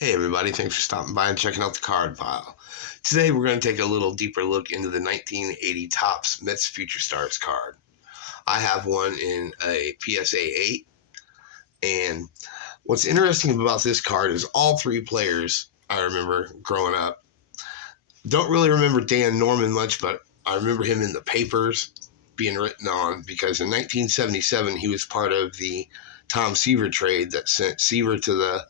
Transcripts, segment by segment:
Hey everybody, thanks for stopping by and checking out the card pile. Today we're going to take a little deeper look into the 1980 Topps Mets Future Stars card. I have one in a PSA 8, and what's interesting about this card is all three players I remember growing up. Don't really remember Dan Norman much, but I remember him in the papers being written on because in 1977 he was part of the Tom Seaver trade that sent Seaver to the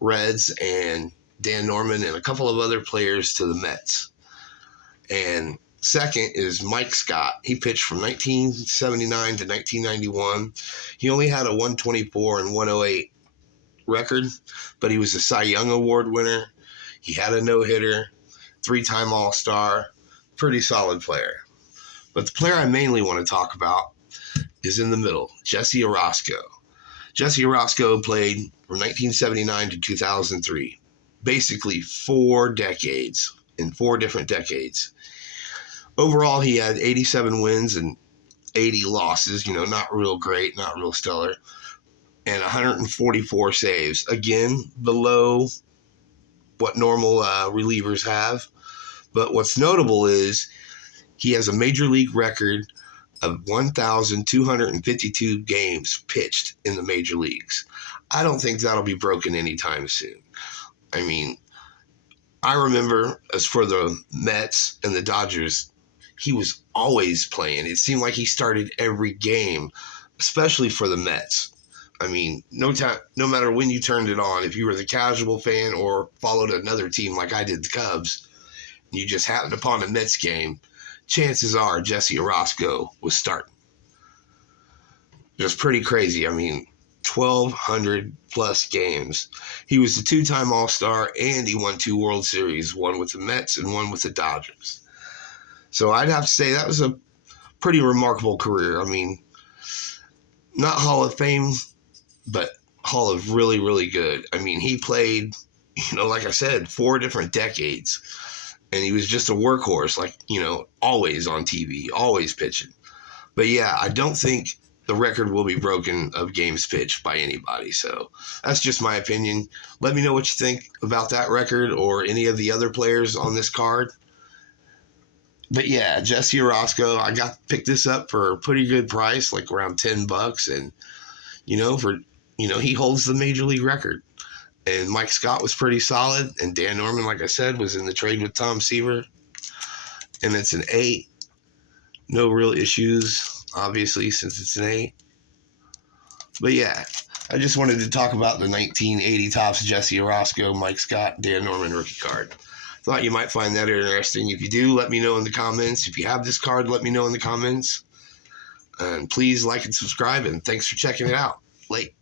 Reds and Dan Norman and a couple of other players to the Mets. And second is Mike Scott. He pitched from 1979 to 1991. He only had a 124 and 108 record, but he was a Cy Young Award winner. He had a no-hitter, three-time All-Star, pretty solid player. But the player I mainly want to talk about is in the middle, Jesse Orosco. Jesse Orosco played from 1979 to 2003, basically 4 decades, in 4 different decades. Overall, he had 87 wins and 80 losses, not real great, not real stellar, and 144 saves. Again, below what normal relievers have. But what's notable is he has a major league record of 1,252 games pitched in the major leagues. I don't think that'll be broken anytime soon. I mean, I remember as for the Mets and the Dodgers, he was always playing. It seemed like he started every game, especially for the Mets. I mean, no matter when you turned it on, if you were the casual fan or followed another team like I did the Cubs, you just happened upon a Mets game, chances are Jesse Orosco was starting. Just pretty crazy. I mean, 1,200 plus games. He was the 2-time All-Star, and he won 2 World Series, one with the Mets and one with the Dodgers. So I'd have to say that was a pretty remarkable career. I mean, not Hall of Fame, but Hall of really, really good. I mean, he played, like I said, 4 different decades. And he was just a workhorse, always on TV, always pitching. But yeah, I don't think the record will be broken of games pitched by anybody. So that's just my opinion. Let me know what you think about that record or any of the other players on this card. But yeah, Jesse Orosco, I picked this up for a pretty good price, like around $10. And, he holds the major league record. And Mike Scott was pretty solid. And Dan Norman, like I said, was in the trade with Tom Seaver. And it's an 8. No real issues, obviously, since it's an 8. But yeah, I just wanted to talk about the 1980 Topps Jesse Orosco, Mike Scott, Dan Norman rookie card. Thought you might find that interesting. If you do, let me know in the comments. If you have this card, let me know in the comments. And please like and subscribe. And thanks for checking it out. Late.